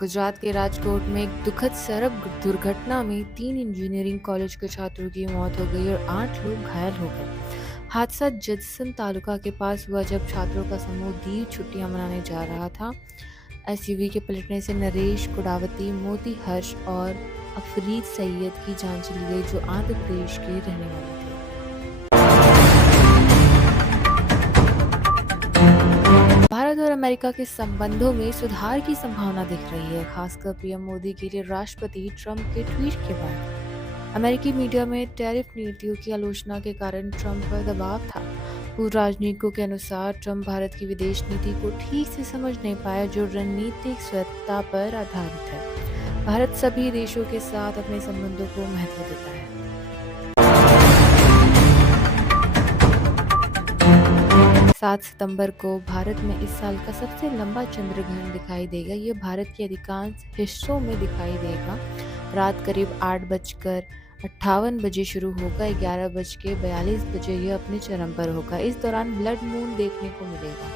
गुजरात के राजकोट में एक दुखद सड़क दुर्घटना में 3 इंजीनियरिंग कॉलेज के छात्रों की मौत हो गई और 8 लोग घायल हो गए। हादसा जज्सन तालुका के पास हुआ जब छात्रों का समूह दीव छुट्टियां मनाने जा रहा था। एसयूवी के पलटने से नरेश कुडावती, मोती हर्ष और अफरीद सैयद की जान चली गई, जो आंध्र प्रदेश के रहने वाले थे। भारत और अमेरिका के संबंधों में सुधार की संभावना दिख रही है, खासकर पीएम मोदी के लिए राष्ट्रपति ट्रंप के ट्वीट के बाद। अमेरिकी मीडिया में टैरिफ नीतियों की आलोचना के कारण ट्रंप पर दबाव था। पूर्व राजनीतिकों के अनुसार ट्रंप भारत की विदेश नीति को ठीक से समझ नहीं पाया, जो रणनीतिक स्वतंत्रता पर आधारित है। भारत सभी देशों के साथ अपने संबंधों को महत्व देता है। 7 सितंबर को भारत में इस साल का सबसे लंबा चंद्र ग्रहण दिखाई देगा। ये भारत के अधिकांश हिस्सों में दिखाई देगा। रात करीब 8:58 बजे शुरू होगा, 11:42 बजे यह अपने चरम पर होगा। इस दौरान ब्लड मून देखने को मिलेगा।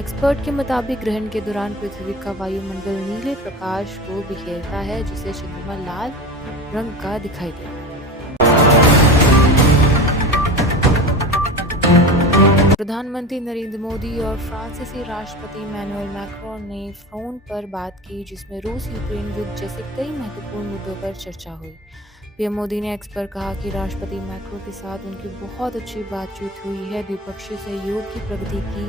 एक्सपर्ट के मुताबिक ग्रहण के दौरान पृथ्वी का वायुमंडल नीले प्रकाश को बिखेरता है, जिससे चंद्रमा लाल रंग का दिखाई देगा। प्रधानमंत्री नरेंद्र मोदी और फ्रांसीसी राष्ट्रपति इमैनुअल मैक्रोन ने फोन पर बात की, जिसमें रूस यूक्रेन युद्ध जैसे कई महत्वपूर्ण मुद्दों पर चर्चा हुई। पीएम मोदी ने एक्स पर कहा कि राष्ट्रपति मैक्रोन के साथ उनकी बहुत अच्छी बातचीत हुई है। द्विपक्षीय सहयोग की प्रगति की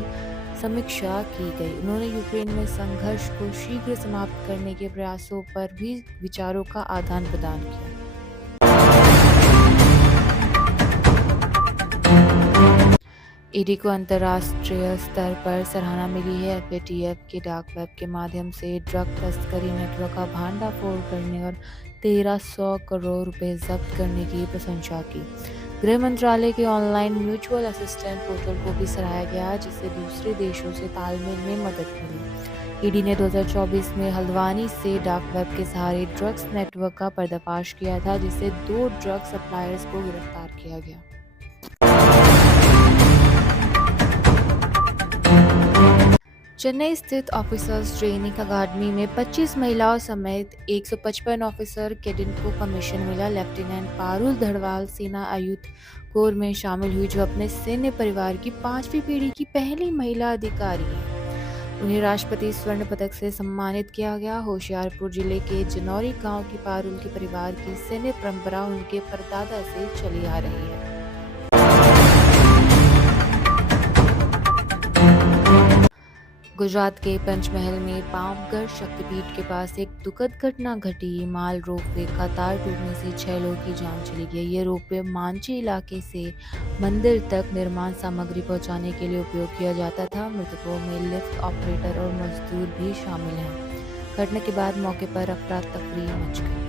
समीक्षा की गई। उन्होंने यूक्रेन में संघर्ष को शीघ्र समाप्त करने के प्रयासों पर भी विचारों का आदान प्रदान किया। ईडी को अंतर्राष्ट्रीय स्तर पर सराहना मिली है। एफएटीएफ के डार्क वेब के माध्यम से ड्रग तस्करी नेटवर्क का भांडाफोड़ करने और 1300 करोड़ रुपए जब्त करने की प्रशंसा की। गृह मंत्रालय के ऑनलाइन म्यूचुअल असिस्टेंट पोर्टल को भी सराहा गया, जिससे दूसरे देशों से तालमेल में मदद मिली। ईडी ने 2024 में हल्द्वानी से डार्क वेब के सहारे ड्रग्स नेटवर्क का पर्दाफाश किया था, जिससे 2 ड्रग सप्लायर्स को गिरफ्तार किया गया। चेन्नई स्थित ऑफिसर्स ट्रेनिंग अकादमी में 25 महिलाओं समेत 155 ऑफिसर कैडेट को कमीशन मिला। लेफ्टिनेंट पारुल धड़वाल सेना आयुक्त कोर में शामिल हुई, जो अपने सैन्य परिवार की 5वीं पीढ़ी की पहली महिला अधिकारी हैं। उन्हें राष्ट्रपति स्वर्ण पदक से सम्मानित किया गया। होशियारपुर जिले के जनौरी गांव की पारुल के परिवार की सैन्य परंपरा उनके परदादा से चली आ रही है। गुजरात के पंचमहल में पावगढ़ शक्तिपीठ के पास एक दुखद घटना घटी। माल रोपवे का तार टूटने से 6 लोगों की जान चली गई। ये रोपवे मांझी इलाके से मंदिर तक निर्माण सामग्री पहुंचाने के लिए उपयोग किया जाता था। मृतकों में लिफ्ट ऑपरेटर और मजदूर भी शामिल हैं। घटना के बाद मौके पर अफरा तफरी मच गई।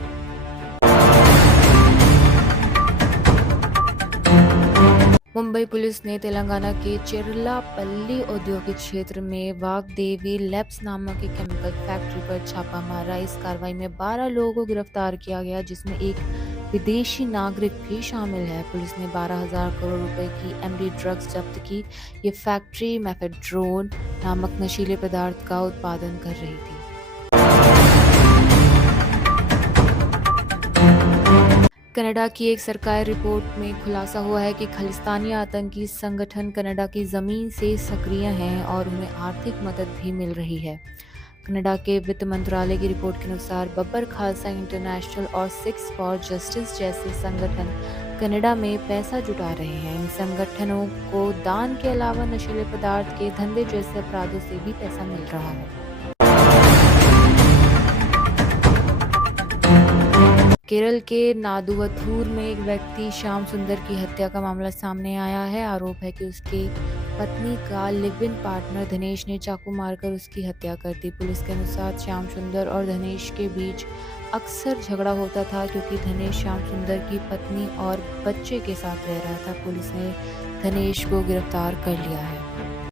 मुंबई पुलिस ने तेलंगाना के चेरलापल्ली औद्योगिक क्षेत्र में वाग्देवी लैब्स नामक एक केमिकल फैक्ट्री पर छापा मारा। इस कार्रवाई में 12 लोगों को गिरफ्तार किया गया, जिसमें एक विदेशी नागरिक भी शामिल है। पुलिस ने 12,000 करोड़ रुपए की एमडी ड्रग्स जब्त की। ये फैक्ट्री मेफेड्रोन नामक नशीले पदार्थ का उत्पादन कर रही थी। कनाडा की एक सरकारी रिपोर्ट में खुलासा हुआ है कि खालिस्तानी आतंकी संगठन कनाडा की जमीन से सक्रिय हैं और उन्हें आर्थिक मदद भी मिल रही है। कनाडा के वित्त मंत्रालय की रिपोर्ट के अनुसार बब्बर खालसा इंटरनेशनल और सिक्स फॉर जस्टिस जैसे संगठन कनाडा में पैसा जुटा रहे हैं। इन संगठनों को दान के अलावा नशीले पदार्थ के धंधे जैसे अपराधों से भी पैसा मिल रहा है। केरल के नादुवथूर में एक व्यक्ति श्याम सुंदर की हत्या का मामला सामने आया है। आरोप है कि उसके पत्नी का लिव इन पार्टनर धनेश ने चाकू मारकर उसकी हत्या कर दी। पुलिस के अनुसार श्याम सुंदर और धनेश के बीच अक्सर झगड़ा होता था, क्योंकि धनेश श्याम सुंदर की पत्नी और बच्चे के साथ रह रहा था। पुलिस ने धनेश को गिरफ्तार कर लिया है।